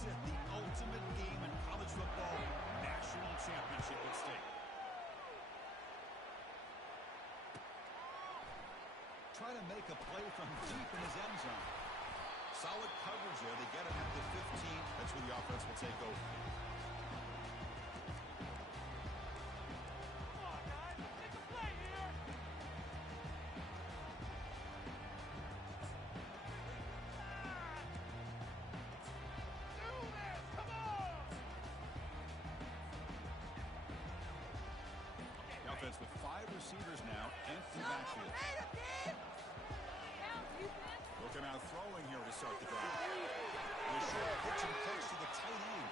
is it, the ultimate game in college football, national championship at stake. Trying to make a play from deep in his end zone. Solid coverage there. They get him at the 15. That's where the offense will take over. Come on, guys. Make a play here. Do this. Come on. The offense with 5 receivers now. Empty backfield. Looking out throwing here to start the drive. And a short pitch and catch to the tight end.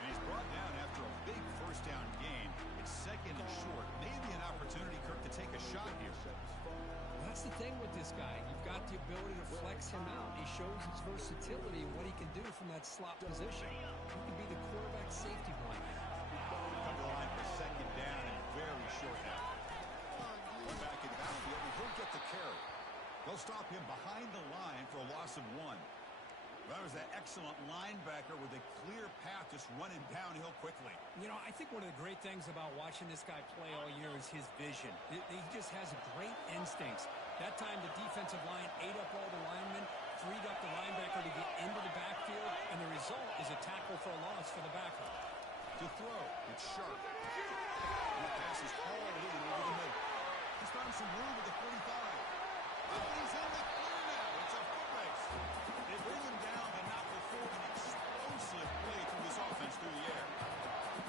And he's brought down after a big first down gain. It's second and short. Maybe an opportunity, Kirk, to take a shot here. That's the thing with this guy. You've got the ability to flex him out. He shows his versatility and what he can do from that slot position. He can be the quarterback safety blanket. Come to the line for second down and very short now. One back in the outfield, and he'll get the carry. They'll stop him behind the line for a loss of 1. That was an excellent linebacker with a clear path just running downhill quickly. You know, I think one of the great things about watching this guy play all year is his vision. He just has great instincts. That time the defensive line ate up all the linemen, freed up the linebacker to get into the backfield, and the result is a tackle for a loss for the backup. To throw, it's sharp. And the pass is hauled in over the middle. He's found some room with the 45. Oh, he's in the clear now. It's a foot race. They bring him down, but not before an explosive play through this offense through the air.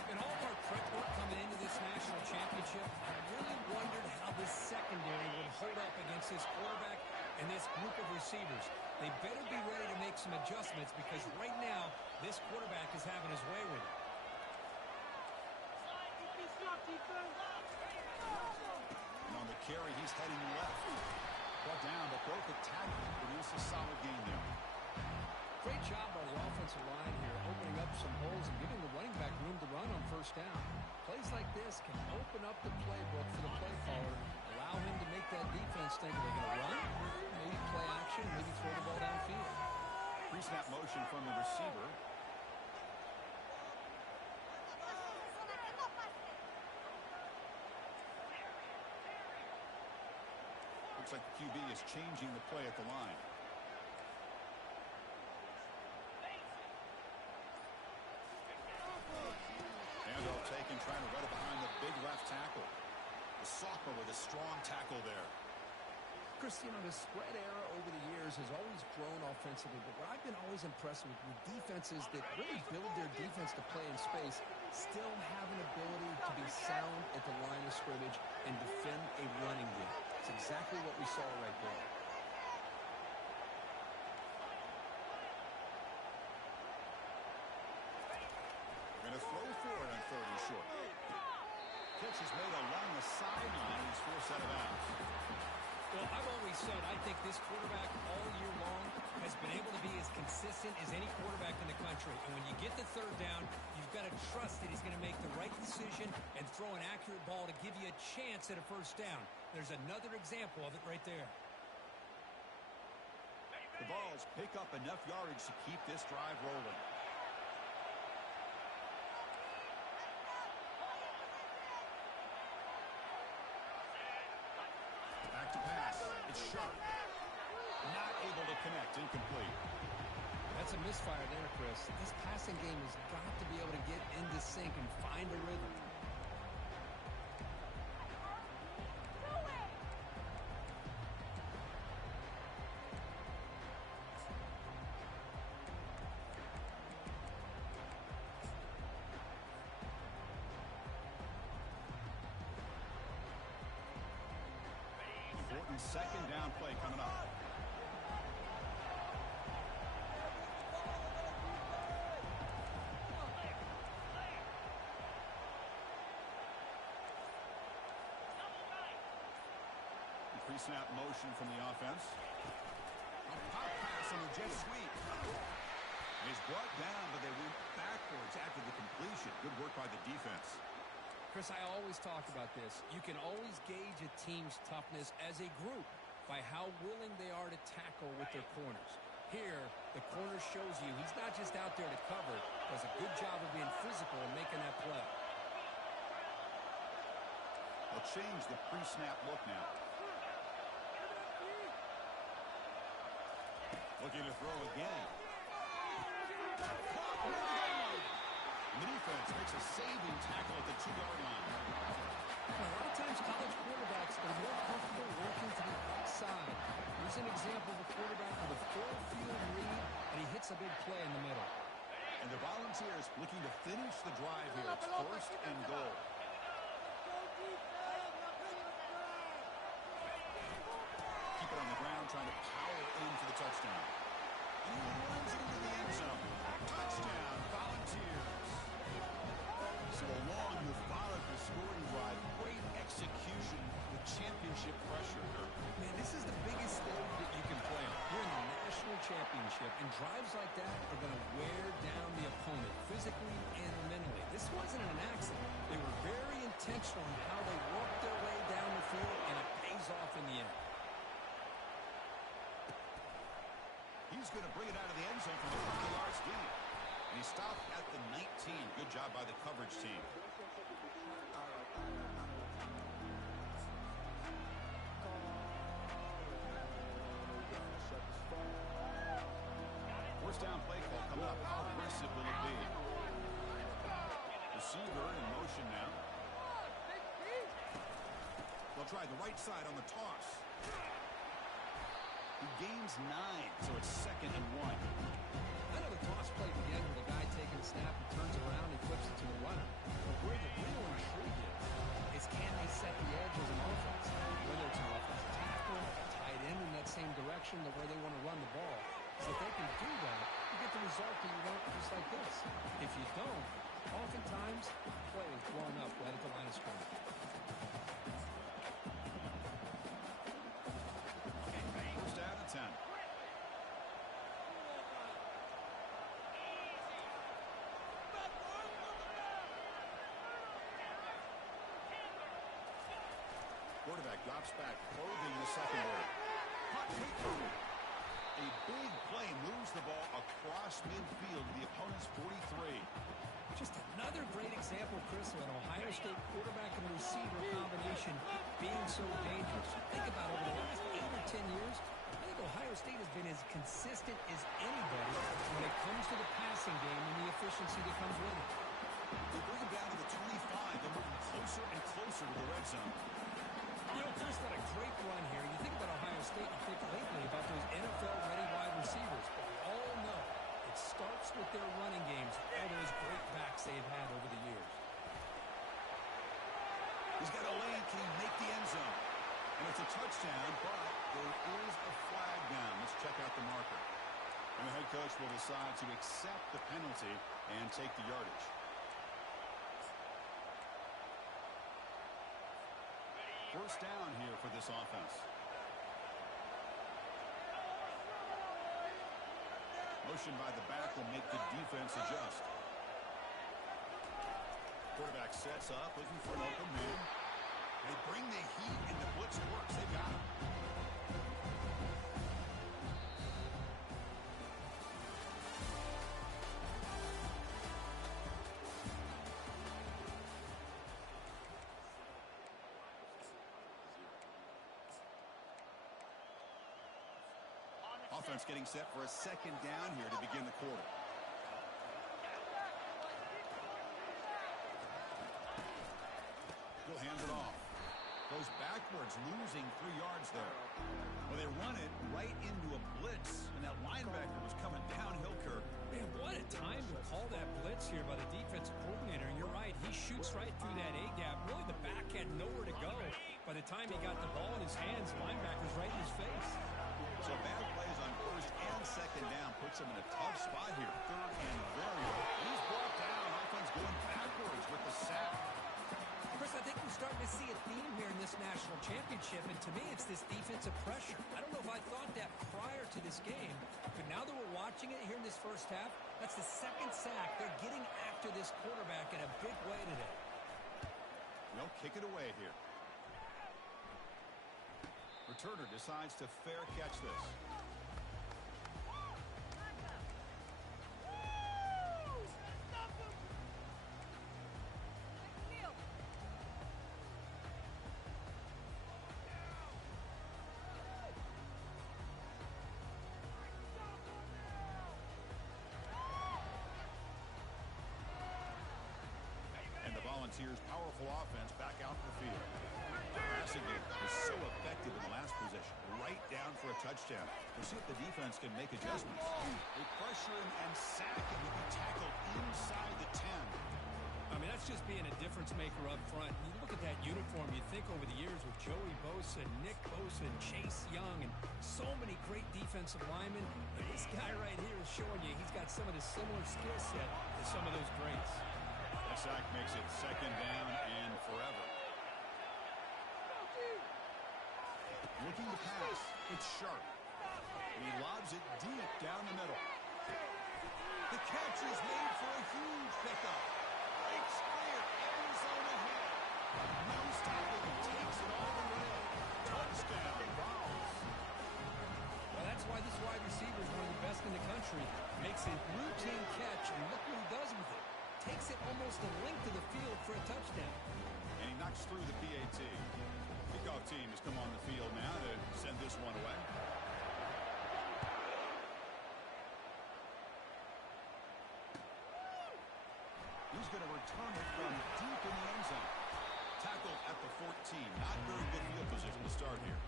In all of our prep work coming into this national championship, I really wondered how this secondary would hold up against this quarterback and this group of receivers. They better be ready to make some adjustments because right now, this quarterback is having his way with it. And on the carry, he's heading left. Brought down, but broke a tackle. Produced a solid game there. Great job by the offensive line here, opening up some holes and giving the running back room to run on first down. Plays like this can open up the playbook for the play caller, allow him to make that defense think, are they going to run? Maybe play action, maybe throw the ball downfield. Pre-snap motion from the receiver. Looks like the QB is changing the play at the line. Handoff taken, trying to run it behind the big left tackle. The sophomore with a strong tackle there. Chris, you know, the spread era over the years has always grown offensively, but what I've been always impressed with defenses that really build their defense to play in space still have an ability to be sound at the line of scrimmage and defend a running game. It's exactly what we saw right there. Going to throw for it on 3rd and short. Pitch is made along the sideline. He's forced out of bounds. Well, I've always said I think this quarterback all year long has been able to be as consistent as any quarterback in the country. And when you get the 3rd down, you've got to trust that he's going to make the right decision and throw an accurate ball to give you a chance at a first down. There's another example of it right there. The Vols pick up enough yardage to keep this drive rolling. Back to pass. It's sharp. Not able to connect. Incomplete. That's a misfire there, Chris. This passing game has got to be able to get into sync and find a rhythm. Important 2nd down play coming up. Pre-snap motion from the offense. A pop pass on the jet sweep. He's brought down, but they went backwards after the completion. Good work by the defense. Chris, I always talk about this. You can always gauge a team's toughness as a group by how willing they are to tackle with their corners. Here, the corner shows you he's not just out there to cover, does a good job of being physical and making that play. They'll change the pre-snap look now. Looking to throw again. The defense makes a saving tackle at the 2-yard line. A lot of times college quarterbacks are more comfortable working to the outside. Here's an example of a quarterback with a full field read, and he hits a big play in the middle. And the Volunteers looking to finish the drive here. It's 1st and goal. Keep it on the ground, trying to power in for the touchdown. And he runs into the end zone. Touchdown, Volunteers. So a long, methodical scoring drive. Great execution with championship pressure. Man, this is the biggest stage that you can play on. You're in the national championship, and drives like that are going to wear down the opponent physically and mentally. This wasn't an accident. They were very intentional in how they worked their way down the field, and it pays off in the end. He's going to bring it out of the end zone from the 50-yard deep. And he stopped at the 19. Good job by the coverage team. First down play call coming up. How aggressive will it be? Receiver in motion now. They'll try the right side on the toss. He gains 9, so it's 2nd and 1. I know the toss play began with a guy taking a snap and turns around and flips it to the runner. But where the real intrigue is can they set the edge as an offense? Whether it's an offensive tackle, a tight end in that same direction to where they want to run the ball. So if they can do that, you get the result that you want just like this. If you don't, oftentimes the play is blown up right at the line of scrimmage. First down and 10. Quarterback drops back, probing the secondary. A big play moves the ball across midfield to the opponent's 43. Just another great example, Chris, of an Ohio State quarterback and receiver combination being so dangerous. Think about it, over the last 8 or 10 years, I think Ohio State has been as consistent as anybody when it comes to the passing game and the efficiency that comes with it. They bring him down to the 25. They're moving closer and closer to the red zone. You know, Chris, got a great run here. You think about Ohio State, you think lately about those NFL-ready wide receivers. But we all know it starts with their running games, all those great backs they've had over the years. He's got a lane. Can he make the end zone? And it's a touchdown, but there is a flag down. Let's check out the marker. And the head coach will decide to accept the penalty and take the yardage. First down here for this offense. Motion by the back will make the defense adjust. Quarterback sets up, looking for an open man. They bring the heat, and the blitz works. They've got him. Offense getting set for a second down here to begin the quarter. He'll hand it off. Goes backwards, losing 3 yards there. Well, they run it right into a blitz, and that linebacker was coming downhill, Kirk. Man, what a time to call that blitz here by the defensive coordinator. And you're right, he shoots right through that A-gap. Really, the back had nowhere to go. By the time he got the ball in his hands, the linebacker's right in his face. So bad plays on first and second down puts him in a tough spot here. 3rd and very. He's brought down. Offense going backwards with the sack. Chris, I think we're starting to see a theme here in this national championship, and to me, it's this defensive pressure. I don't know if I thought that prior to this game, but now that we're watching it here in this first half, that's the 2nd sack. They're getting after this quarterback in a big way today. They'll kick it away here. Returner decides to fair catch this. year's powerful offense back out in the field. Passing game was so effective in the last possession, right down for a touchdown. We'll see if the defense can make adjustments. A pressuring and sacking will be tackled inside the 10. I mean, that's just being a difference maker up front. You look at that uniform, you think over the years with Joey Bosa, Nick Bosa, and Chase Young, and so many great defensive linemen. And this guy right here is showing you he's got some of the similar skill set to some of those greats. That sack makes it second down and forever. Looking to pass. It's Sharp. He lobs it deep down the middle. The catch is made for a huge pickup. Breaks clear. End zone ahead. No stopping him. Takes it all the way. Touchdown. Browns. Well, that's why this wide receiver is one of the best in the country. Makes a routine catch, and look what he does with it. Takes it almost a length of the field for a touchdown. And he knocks through the PAT. Kickoff team has come on the field now to send this one away. He's going to return it from deep in the end zone. Tackled at the 14. Not very good field position to start here.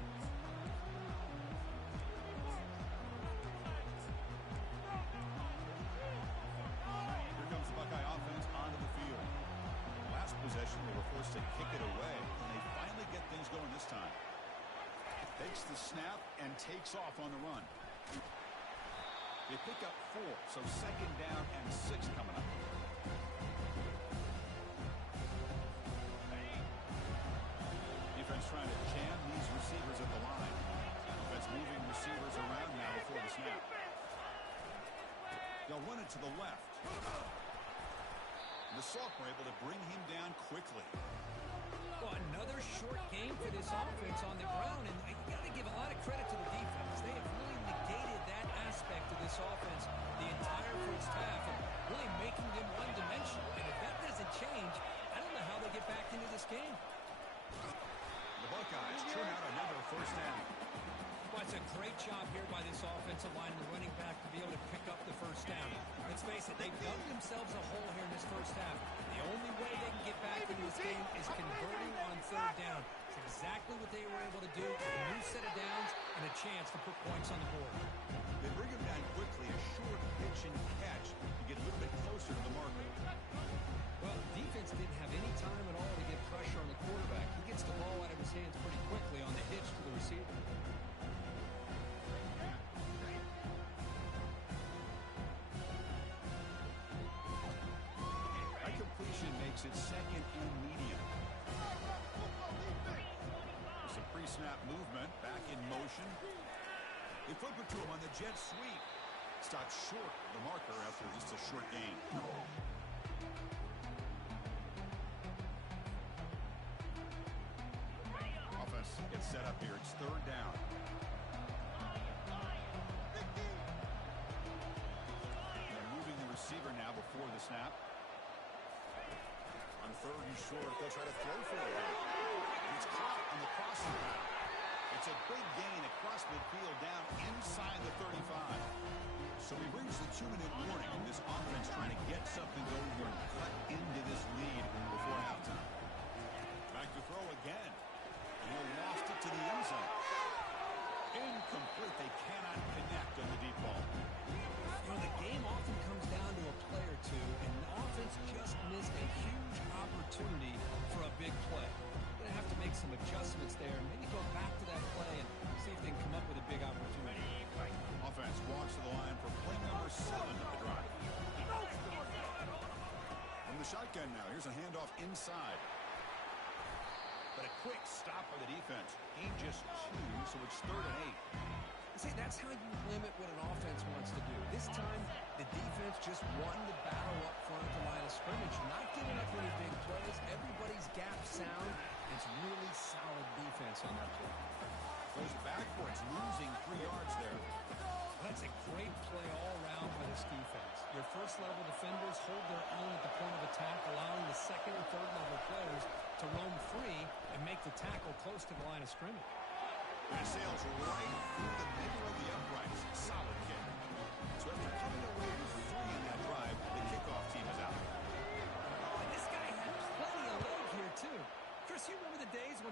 Here comes the Buckeye offense onto the field. Last possession, they were forced to kick it away, and they finally get things going this time. Takes the snap and takes off on the run. They pick up 4, so second down and 6 coming up. Defense trying to jam these receivers at the line. Defense moving receivers around now before the snap. They'll run it to the left. The Sauk were able to bring him down quickly. Well, another short game for this offense on the ground, and you got to give a lot of credit to the defense. They have really negated that aspect of this offense the entire first half, and really making them one-dimensional. And if that doesn't change, I don't know how they get back into this game. The Buckeyes turn out another first down. Well, it's a great job here by this offensive line and the running back to be able to pick up the first down. Let's face it, they've dug themselves a hole here in this first half. The only way they can get back into this game is converting on third down. It's exactly what they were able to do. A new set of downs and a chance to put points on the board. They bring him down quickly, a short pitch and catch to get a little bit closer to the marker. Well, defense didn't have any time at all to get pressure on the quarterback. He gets the ball out of his hands pretty quickly on the hitch to the receiver. That completion makes it second and medium. Some pre-snap movement, back in motion. They flip it to him on the jet sweep. Stopped short of the marker after just a short gain. Offense gets set up here. It's third down. They're moving the receiver now before the snap. On third and short, they'll try to throw for it. It's caught on the crossing path. It's a big gain across midfield down inside the 35. So he brings the 2-minute warning, and this offense trying to get something going here and cut into this lead before halftime. Back to throw again. And he'll loft it to the end zone. Incomplete. They cannot connect on the deep ball. You know, the game often comes down to a play or two, and the offense just missed a huge opportunity for a big play. They're going to have to make some adjustments there and maybe go back to that play and see if they can come up with a big opportunity. Offense walks to the line for play number 7 of the drive. From the shotgun now, here's a handoff inside. But a quick stop by the defense. Gain just 2, so it's third and 8. See, that's how you limit what an offense wants to do. This time, the defense just won the battle up front at the line of scrimmage. Not giving up any big plays. Everybody's gap sound. It's really solid defense on that play. Goes backwards, losing 3 yards there. That's a great play all around by this defense. Your first-level defenders hold their own at the point of attack, allowing the second and third-level players to roam free and make the tackle close to the line of scrimmage. And it sails right through the middle of the uprights. Solid kick. So after coming away with 3 in that drive, the kickoff team is out. And this guy had plenty of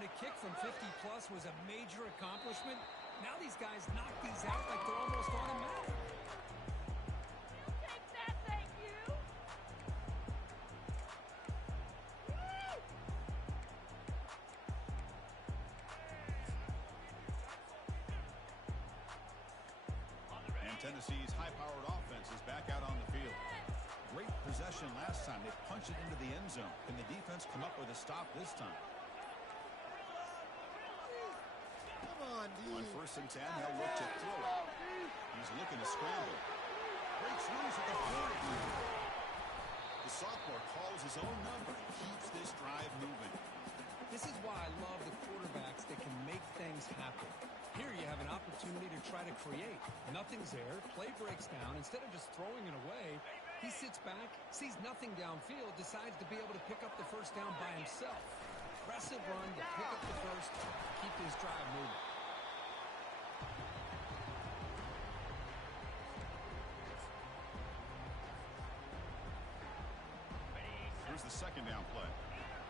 a kick from 50-plus was a major accomplishment. Now these guys knock these out like they're almost automatic. Take that, thank you. And Tennessee's high-powered offense is back out on the field. Great possession last time. They punched it into the end zone. Can the defense come up with a stop this time? On 1st and 10, they'll look to throw it. He's looking to scramble. Breaks loose at the 40. The sophomore calls his own number and keeps this drive moving. This is why I love the quarterbacks that can make things happen. Here you have an opportunity to try to create. Nothing's there. Play breaks down. Instead of just throwing it away, he sits back, sees nothing downfield, decides to be able to pick up the first down by himself. Impressive run to pick up the first, keep his drive moving. Here's the second down play.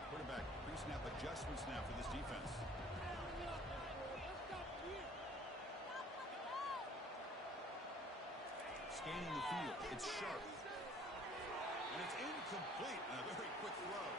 Quarterback pre-snap adjustments now for this defense. Scanning the field. It's sharp. And it's incomplete. A very quick throw.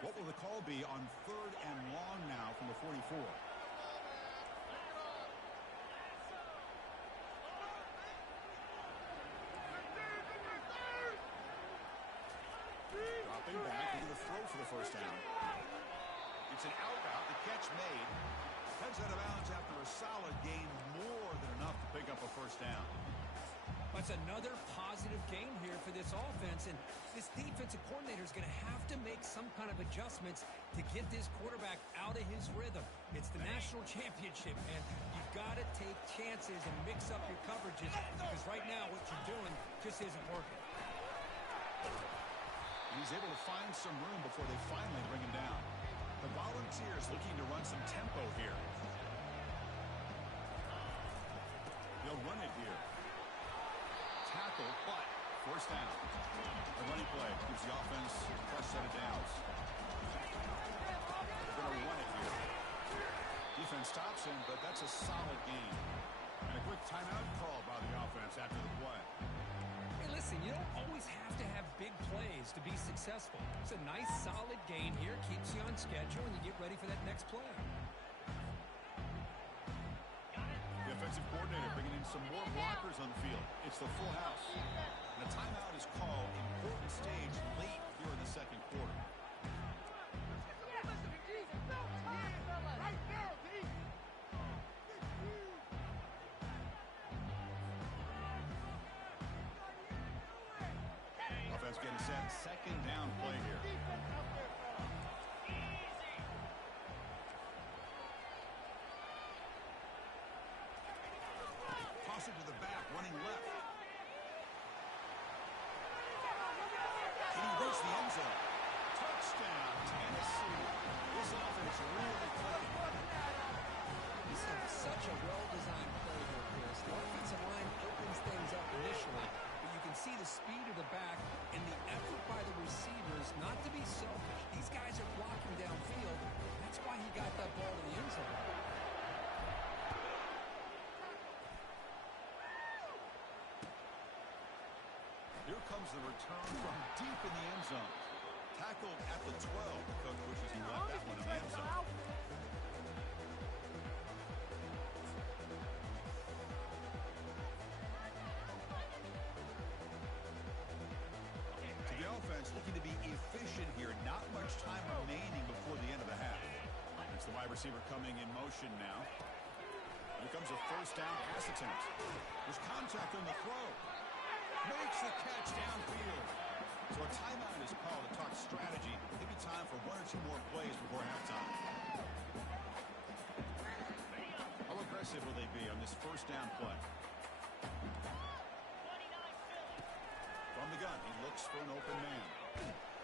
What will the call be on 3rd and long now from the 44? Dropping back, into the throw for the first down. It's an out route, the catch made. Heads out of bounds after a solid gain, more than enough to pick up a first down. That's another positive game here for this offense, and this defensive coordinator is going to have to make some kind of adjustments to get this quarterback out of his rhythm. It's the national championship, and you've got to take chances and mix up your coverages, because right now what you're doing just isn't working. He's able to find some room before they finally bring him down. The Volunteers looking to run some tempo here. They'll run it here. Tackle, but first down. The running play gives the offense a fresh set of downs. They're going to run it here. Defense stops him, but that's a solid gain. And a quick timeout call by the offense after the play. Hey, listen, you don't always have to have big plays to be successful. It's a nice, solid gain here, keeps you on schedule, and you get ready for that next play. The offensive coordinator bringing in some more blockers on the field. It's the full house. And a timeout is called. Important stage late here in the second quarter. Offense getting set. Second down play here. Toss it to the back, running left. Can he reach the end zone? Touchdown, Tennessee. This offense really clicking. This is such a well-designed play here, Chris. The offensive line opens things up initially, but you can see the speed of the back and the effort by the receivers not to be selfish. These guys are blocking downfield. That's why he got that ball to the end zone. Here comes the return from deep in the end zone. Tackled at the 12. The coach wishes he left that one in the end zone. To the offense, looking to be efficient here. Not much time remaining before the end of the half. It's the wide receiver coming in motion now. Here comes a first down pass attempt. There's contact on the throw. Makes the catch downfield. So a timeout is called to talk strategy. Maybe time for one or two more plays before halftime. How aggressive will they be on this first down play? From from the gun. He looks for an open man.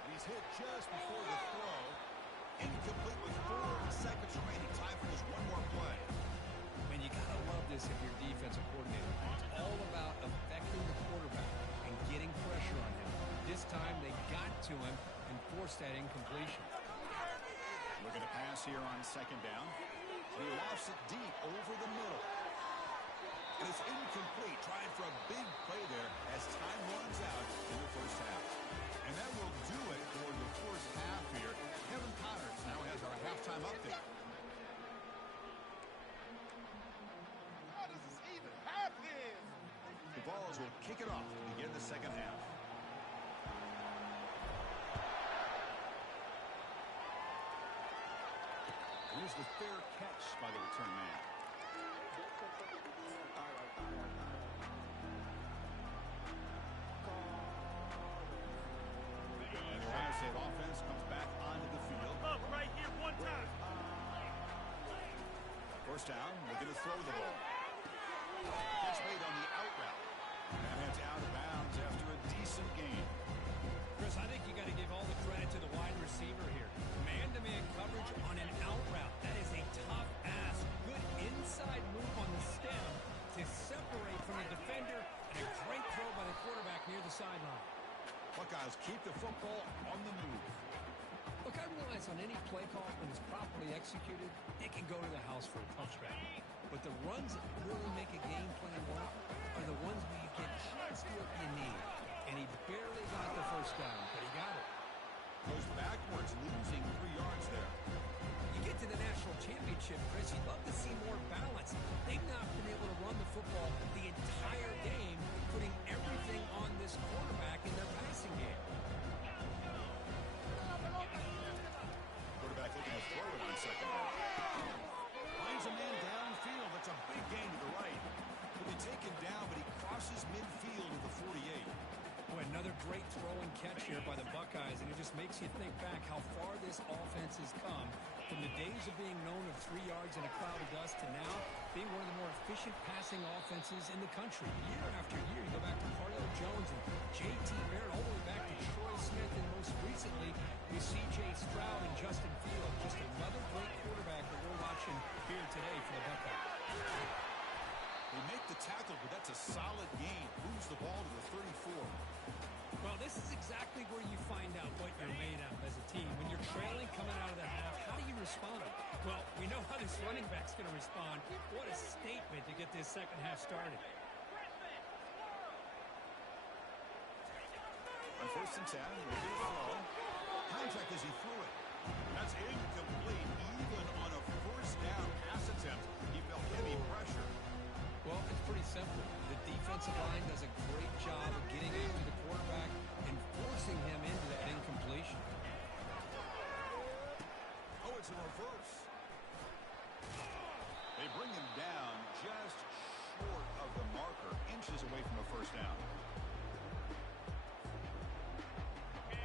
He's hit just before the throw. Incomplete with 4 seconds remaining. Time for just one more play. Man, you got to love this if you're defensive coordinator. It's all about affecting the quarterback and getting pressure on him. This time they got to him and forced that incompletion. Looking to pass here on second down. He lofts it deep over the middle. And it's incomplete. Trying for a big play there as time runs out in the first half. And that will do it for the first half here. Kevin Connors now has our halftime update. How does this even happen? The Vols will kick it off to begin the second half. Here's the fair catch by the return man. And the Ohio State offense comes back onto the field. Up right here one time. First down, looking to throw the ball. Catch made on the out route. That heads out of bounds after a decent gain. Chris, I think you got to give all the credit to the wide receiver here. Man-to-man coverage on an out route. That is a tough ass. Good inside move on the stem to separate from the defender, and a great throw by the quarterback near the sideline. Buckeyes keep the football on the move. Look, I realize on any play call, when it's properly executed, it can go to the house for a touchback. But the runs that really make a game plan work are the ones where you get just what you need. And he barely got the first down, but he got it. Goes backwards, losing 3 yards there. You get to the national championship, Chris, you'd love to see more balance. They've not been able to run the football the entire game, putting everything on this quarterback in their passing game. Quarterback looking to throw it on second down. Finds a man downfield. That's a big gain to the right. He'll be taken down, but he crosses midfield to the 48. Boy, another great throw and catch here by the Buckeyes, and it just makes you think back how far this offense has come from the days of being known of 3 yards in a cloud of dust to now being one of the more efficient passing offenses in the country. Year after year, you go back to Cardale Jones and J.T. Barrett, all the way back to Troy Smith, and most recently, with C.J. Stroud and Justin Fields. Just another great quarterback that we're watching here today for the Buckeyes. They make the tackle, but that's a solid gain. Moves the ball to the 34. Well, this is exactly where you find out what you're made of as a team. When you're trailing coming out of the half, how do you respond? Well, we know how this running back's going to respond. What a statement to get this second half started. On first and 10, looking to throw. Contact as he threw it. That's incomplete. Even on a first down pass attempt, he felt heavy pressure. Well, it's pretty simple. The defensive line does a great job of getting after the quarterback and forcing him into that incompletion. Oh, it's a reverse. They bring him down just short of the marker, inches away from a first down.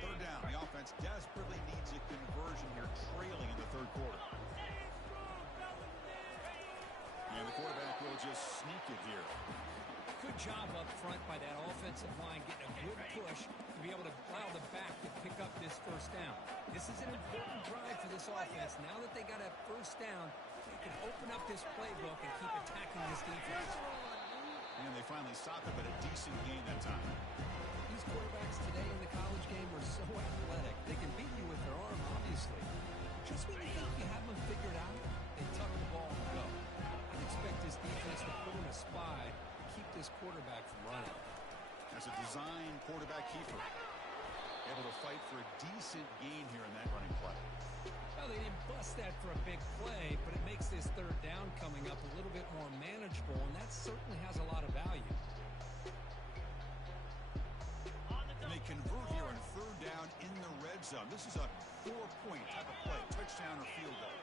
Third down, the offense desperately needs a conversion here, trailing in the third quarter. And the quarterback will just sneak it here. Good job up front by that offensive line, getting a good push to be able to allow the back to pick up this first down. This is an important drive for this offense. Now that they got a first down, they can open up this playbook and keep attacking this defense. And they finally stop it, but a decent gain that time. These quarterbacks today in the college game are so athletic. They can beat you with their arm, obviously. Just when you think you have them figured out, they tuck the ball and go. I expect this defense to put in a spy to keep this quarterback from running. As a design quarterback keeper, able to fight for a decent gain here in that running play. Well, they didn't bust that for a big play, but it makes this third down coming up a little bit more manageable, and that certainly has a lot of value. And they convert here on third down in the red zone. This is a 4-point type of play, touchdown or field goal.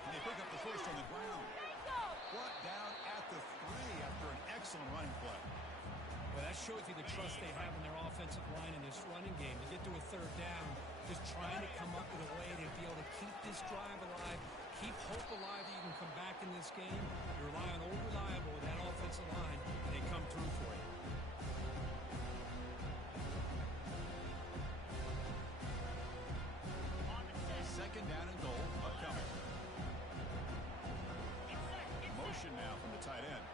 And they pick up the first on the ground. Brought down at the 3 after an excellent running play. Well, that shows you the trust they have in their offensive line in this running game. To get to a third down, just trying to come up with a way to be able to keep this drive alive, keep hope alive that you can come back in this game, you rely on old reliable with that offensive line, and they come through for you. Second down and goal upcoming. Motion now from the tight end.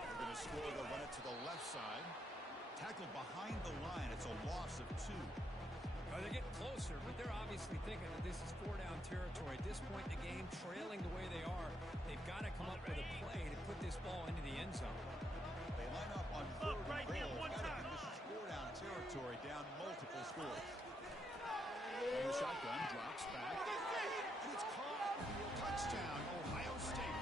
They're going to score. They'll run it to the left side. Tackled behind the line. It's a loss of 2. They're getting closer, but they're obviously thinking that this is 4-down territory. At this point in the game, trailing the way they are, they've got to come up with a play to put this ball into the end zone. They line up on 3rd and goal. This is 4-down territory, down multiple scores. And the shotgun drops back. And it's caught. Touchdown, Ohio State.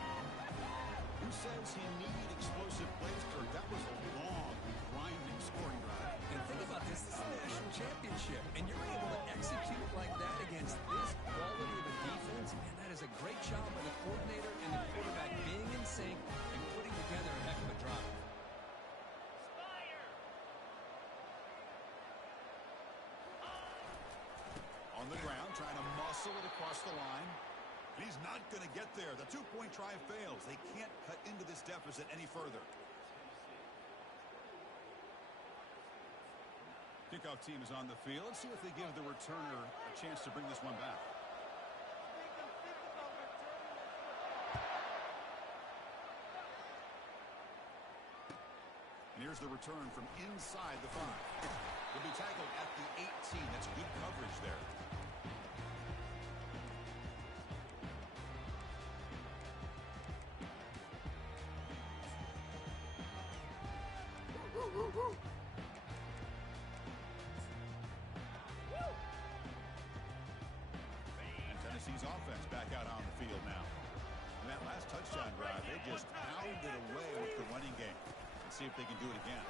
Who says he needed explosive plays, Kirk? That was a long, grinding scoring drive. And think about this. This is a national championship, and you're able to execute like that against this quality of a defense, and that is a great job by the coordinator and the quarterback being in sync and putting together a heck of a drive. On the ground, trying to muscle it across the line. He's not going to get there. The 2-point try fails. They can't cut into this deficit any further. Kickoff team is on the field. Let's see if they give the returner a chance to bring this one back. And here's the return from inside the 5. He'll be tackled at the 18. That's good coverage there. And Tennessee's offense back out on the field now. In that last touchdown drive, they just pounded away with the running game. Let's see if they can do it again.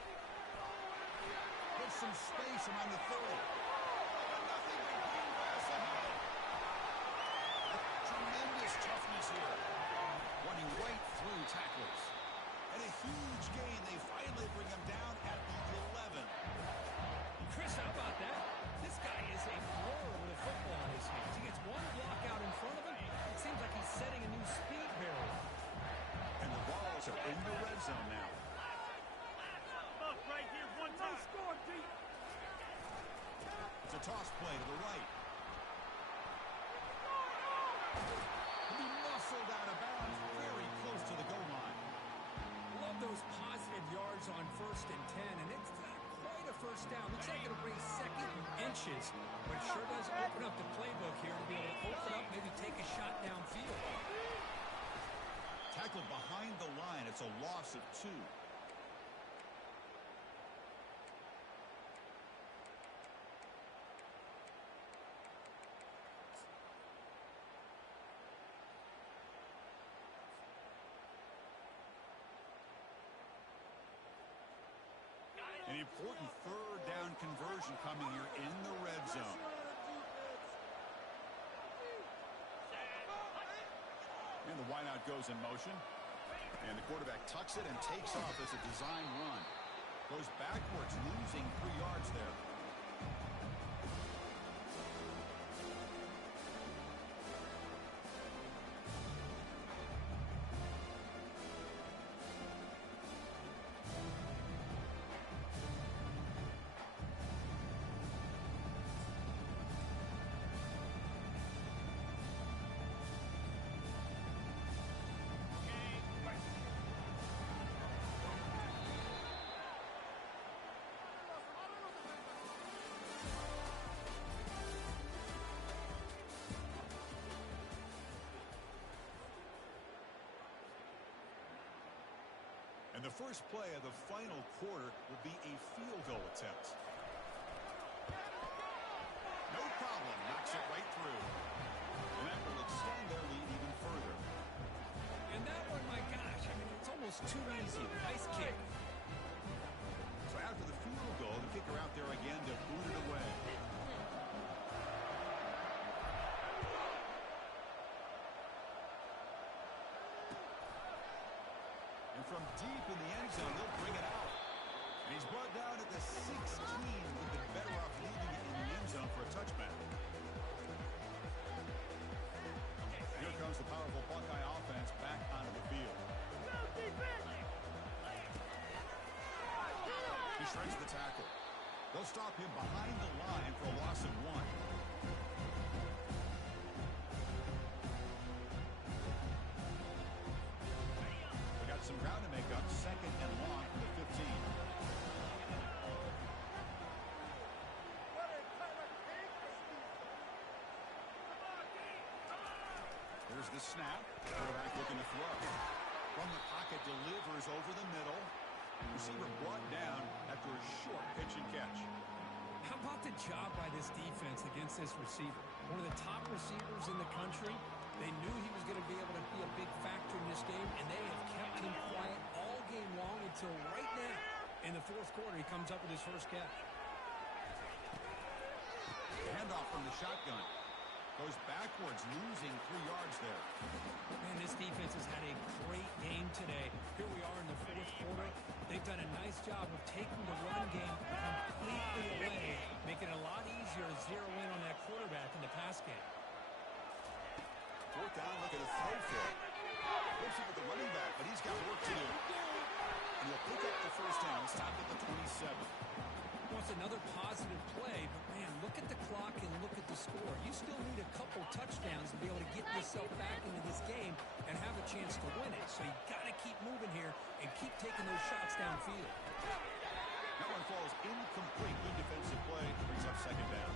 Get some space around the 30. Tremendous toughness here. Running right through tacklers. And a huge gain. They finally bring him down at the 11. Chris, how about that? This guy is a thrower with a football in his hands. He gets one block out in front of him. It seems like he's setting a new speed barrier. And the balls are in the red zone now. Right here, one time. Score, Pete. It's a toss play to the right. He'll be muscled out of bounds very close to the goal line. Love those positive yards on 1st and 10, and it's not quite a first down. Looks like it'll bring 2nd inches, but it sure does open up the playbook here to be able to open up, maybe take a shot downfield. Tackled behind the line. It's a loss of 2. An important 3rd down conversion coming here in the red zone. And the wideout goes in motion. And the quarterback tucks it and takes off as a design run. Goes backwards, losing 3 yards there. And the first play of the final quarter will be a field goal attempt. No problem. Knocks it right through. And that will extend their lead even further. And that one, my gosh, I mean, it's almost too easy. Nice kick. So after the field goal, the kicker out there again to boot it away. From deep in the end zone, they'll bring it out. And he's brought down at the 16. Would have been better off leaving it in the end zone for a touchback. shreds the tackle. They'll stop him behind the line for a loss of 1. We got some ground to make up. 2nd and long from the 15. Here's the snap. Quarterback looking to throw. From the pocket, delivers over the middle. Receiver brought down after a short pitch and catch. How about the job by this defense against this receiver? One of the top receivers in the country. They knew he was going to be able to be a big factor in this game, and they have kept him quiet all game long until right now. In the 4th quarter, he comes up with his first catch. Handoff from the shotgun. Goes backwards, losing 3 yards there. Man, this defense has had a great game today. Here we are in the 4th quarter. They've done a nice job of taking the run game completely away, making it a lot easier to zero in on that quarterback in the pass game. 4th down, looking to throw for it. Looks at the running back, but he's got work to do. And he'll pick up the first down, stopped at the 27. Well, it's another positive play, but man, look at the clock and look at the score. You still need a couple touchdowns to be able to get yourself back into this game and have a chance to win it. So you got to keep moving here and keep taking those shots downfield. That one falls incomplete. Good defensive play. Brings up 2nd down.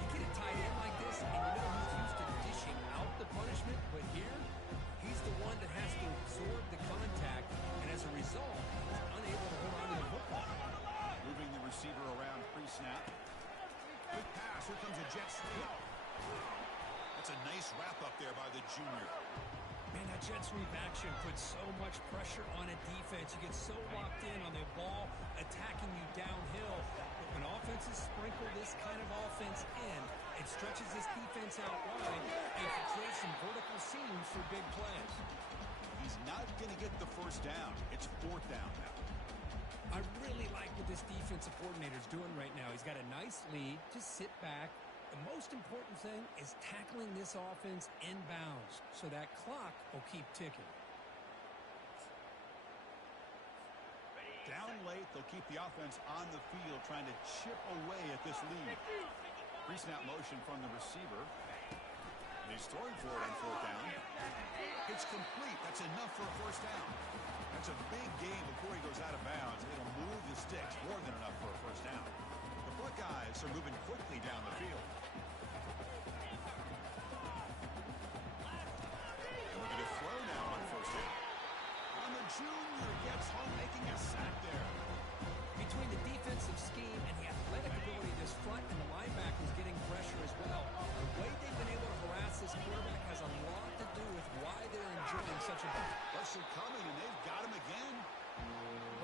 You get a tight end like this, and you know he's used to dishing out the punishment, but here, he's the one that has to absorb the contact, and as a result, he's unable to hold on to the football. Moving the receiver around pre-snap. Good pass. Here comes a jet sweep. That's a nice wrap up there by the junior. Man, that jet sweep action puts so much pressure on a defense. You get so locked in on the ball attacking you downhill. But when offenses sprinkle this kind of offense in, it stretches this defense out wide and can create some vertical seams for big plays. He's not going to get the first down. It's 4th down now. I really like what this defensive coordinator is doing right now. He's got a nice lead. Just sit back. The most important thing is tackling this offense inbounds so that clock will keep ticking. Down late, they'll keep the offense on the field trying to chip away at this lead. Pre-snap motion from the receiver. And he's throwing for it on 4th down. It's complete. That's enough for a first down. That's a big game before he goes out of bounds. It'll move the sticks more than enough for a first down. The Buckeyes are moving quickly down the field. And we're going to throw now on 1st down. And the junior gets home making a sack there. Between the defensive scheme and the athletic ability of this front and the linebackers getting pressure as well, the way they've been able to harass this quarterback has a lot to do with why they're enjoying such a pressure coming, and they've got him again.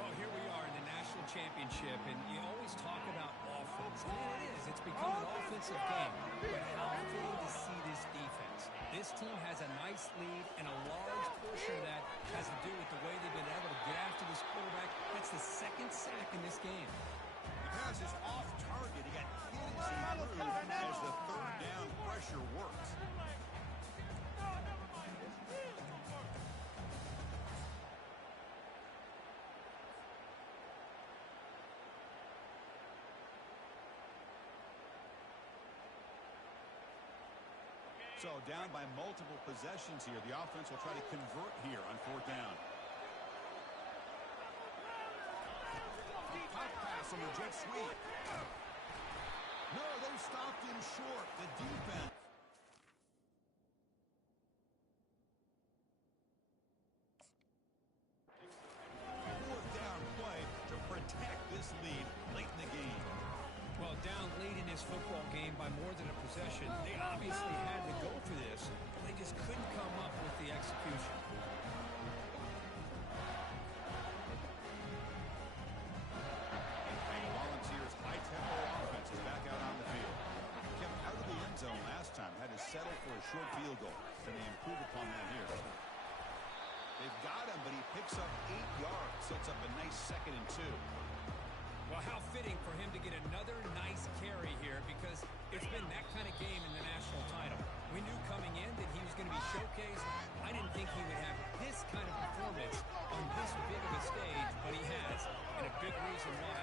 Well, here we are in the national championship, and you always talk about offense. And it is. It's become an offensive game. But how fitting to see this defense. This team has a nice lead, and a large portion of that has to do with the way they've been able to get after this quarterback. That's the 2nd sack in this game. The pass is off target. He got hit as he threw as the 3rd down pressure works. So down by multiple possessions here. The offense will try to convert here on 4th down. Pop pass on the jet sweep. No, they stopped him short. The defense. Fourth down play to protect this lead late in the game. Well, down late in this football game by more than a possession, they obviously had to go for this. They just couldn't come up with the execution. And Volunteers' high-tempo offense is back out on the field. Kept out of the end zone last time, had to settle for a short field goal. Can they improve upon that here? They've got him, but he picks up 8 yards, sets up a nice 2nd and 2. Well, how fitting for him to get another nice carry here, because it's been that kind of game in the national title. We knew coming in that he was going to be showcased. I didn't think he would have this kind of performance on this big of a stage, but he has. And a big reason why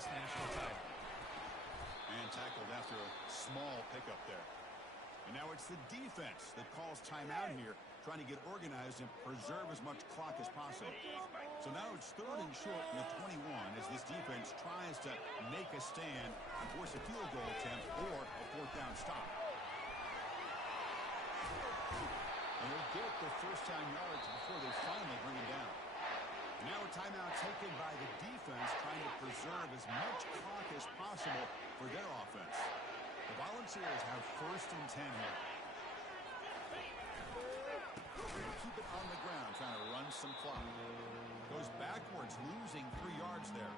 this national title. And tackled after a small pickup there. And now it's the defense that calls timeout here, trying to get organized and preserve as much clock as possible. So now it's 3rd and short from the 21 as this defense tries to make a stand and force a field goal attempt or a 4th down stop. And they'll get the first down yards before they finally bring him down. Now a timeout taken by the defense, trying to preserve as much clock as possible for their offense. The Volunteers have 1st and 10 here. Keep it on the ground, trying to run some clock. Goes backwards, losing 3 yards there.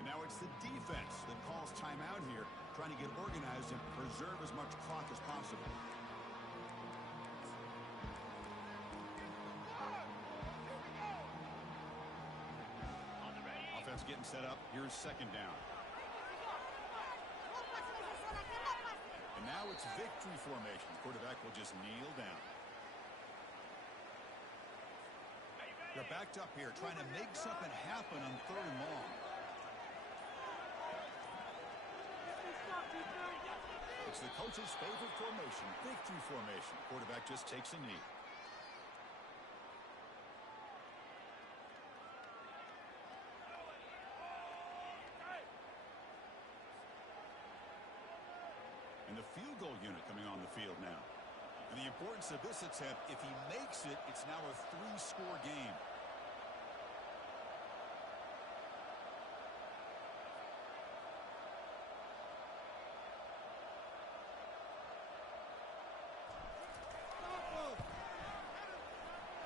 And now it's the defense that calls timeout here, trying to get organized and preserve as much clock as possible. Offense getting set up. Here's 2nd down. And now it's victory formation. Quarterback will just kneel down. They're backed up here, trying to make something happen on 3rd and long. It's the coach's favorite formation, victory formation. Quarterback just takes a knee. And the field goal unit coming on the field now. And the importance of this attempt, if he makes it, it's now a 3-score game.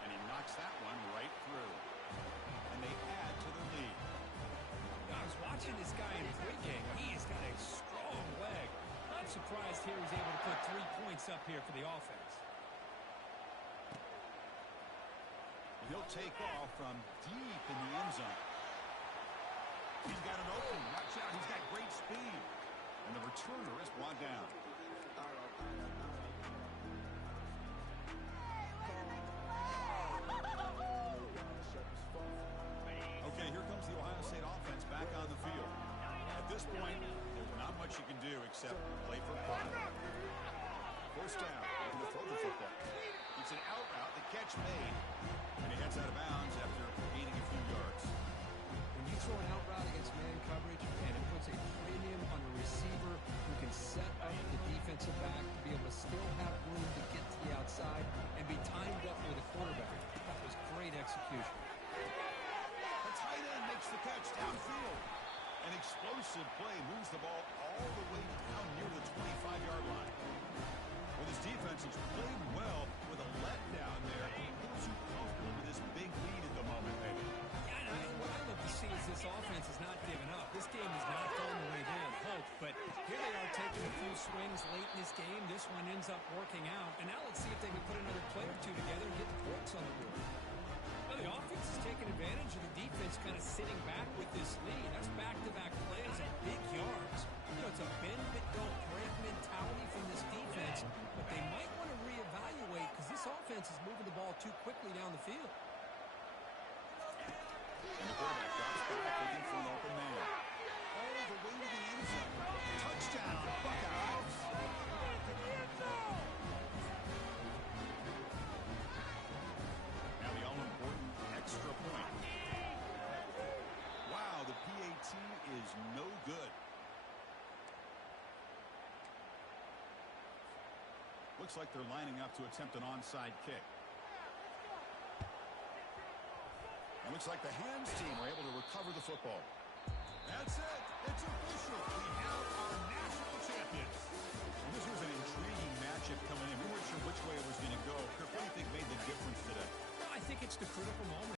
And he knocks that one right through. And they add to the lead. I was watching this guy in pregame. He's got a strong leg. I'm surprised here he's able to put 3 points up here for the offense. He'll take off from deep in the end zone. He's got an open. Watch out. He's got great speed. And the returner is brought down. Okay, here comes the Ohio State offense back on the field. At this point, there's not much you can do except play for pride. 1st down, looking to throw the football. It's an out route, the catch made, and he heads out of bounds after gaining a few yards. When you throw an out route against man coverage, and it puts a premium on a receiver who can set up the defensive back to be able to still have room to get to the outside and be timed up with a quarterback. That was great execution. The tight end makes the catch downfield. An explosive play moves the ball all the way down near the 25-yard line. Well, this defense has played well with a letdown there. A little too comfortable with this big lead at the moment, maybe. Yeah, and what I love to see is this offense is not giving up. This game is not going the way they had hoped, but here they are taking a few swings late in this game. This one ends up working out, and now let's see if they can put another play or two together and get the points on the board. Well, the offense is taking advantage of the defense kind of sitting back with this lead. That's back-to-back plays and big yards. You know, it's a bend-but-don't-break mentality from this defense, but they might want to reevaluate because this offense is moving the ball too quickly down the field. And the quarterback drops back, looking for an open man. All the way to the end zone. Touchdown, Buckeyes. Now the all-important extra point. Wow, the PAT is no good. Looks like they're lining up to attempt an onside kick. It looks like the hands team were able to recover the football. That's it. It's official. We have our national champions. And this was an intriguing matchup coming in. We weren't sure which way it was going to go. Kirk, what do you think made the difference today? Well, I think it's the critical